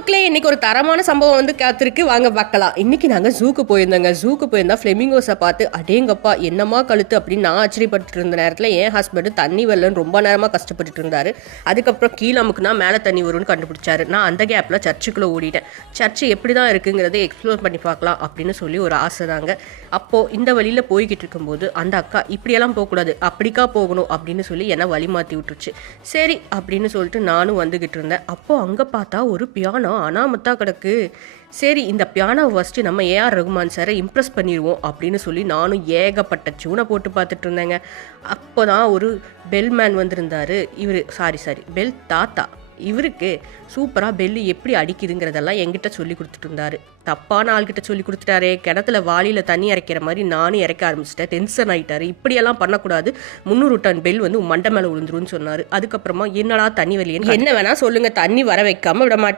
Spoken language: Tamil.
மக்களே, இன்னைக்கு ஒரு தரமான சம்பவம் வந்து காத்திருக்கு, வாங்க பார்க்கலாம். இன்னைக்கு நாங்க ஜூக்கு போயிருந்தோங்க. ஜூக்கு போயிருந்தா ஃப்ளெமிங்கோஸை பார்த்து அடேங்கப்பா என்னம்மா கழுத்து அப்படின்னு நான் ஆச்சரியப்பட்டு இருந்த நேரத்தில் என் ஹஸ்பண்ட் தண்ணி வரலன்னு ரொம்ப நேரமாக கஷ்டப்பட்டுட்டு இருந்தாரு. அதுக்கப்புறம் கீழே அமுக்குனா மேலே தண்ணி வரும்னு கண்டுபிடிச்சாரு. நான் அந்த கேப்பில் சர்ச்சுக்குள்ளே ஓடிட்டேன். சர்ச்சு எப்படி தான் இருக்குங்கிறத எக்ஸ்ப்ளோர் பண்ணி பார்க்கலாம் அப்படின்னு சொல்லி ஒரு ஆசை தாங்க. அப்போது இந்த வழியில் போய்கிட்டு இருக்கும்போது அந்த அக்கா இப்படியெல்லாம் போகக்கூடாது, அப்படிக்கா போகணும் அப்படின்னு சொல்லி என்னை வழி மாற்றி விட்டுருச்சு. சரி அப்படின்னு சொல்லிட்டு நானும் வந்துக்கிட்டு இருந்தேன். அப்போது அங்கே பார்த்தா ஒரு பியானோ அனாமத்தா கிடக்கு. சரி இந்த பியானோவை ஃபஸ்ட்டு நம்ம ஏஆர் ரகுமான் சாரை இம்ப்ரெஸ் பண்ணிடுவோம் அப்படின்னு சொல்லி நானும் ஏகப்பட்ட டியூனை போட்டு பார்த்துட்டு இருந்தேங்க. அப்போ தான் ஒரு பெல் மேன் வந்திருந்தார். இவர் சாரி பெல் தாத்தா. இவருக்கு சூப்பராக பெல்லு எப்படி அடிக்குதுங்கிறதெல்லாம் என்கிட்ட சொல்லி கொடுத்துட்டு இருந்தாரு. தப்பான ஆள்கிட்ட சொல்லி கொடுத்துட்டாரே, கிணத்துல வாளியில் தண்ணி இறைக்கிற மாதிரி நானும் இறைக்க ஆரம்பிச்சிட்டேன். டென்ஷன் ஆகிட்டாரு. இப்படியெல்லாம் பண்ணக்கூடாது, 300 டன் பெல் வந்து மண்டை மேலே விழுந்துருன்னு சொன்னார். அதுக்கப்புறமா என்னடா தண்ணி வரலையேன்னு என்ன வேணால் சொல்லுங்கள், தண்ணி வர வைக்காமல் விட மாட்டேன்.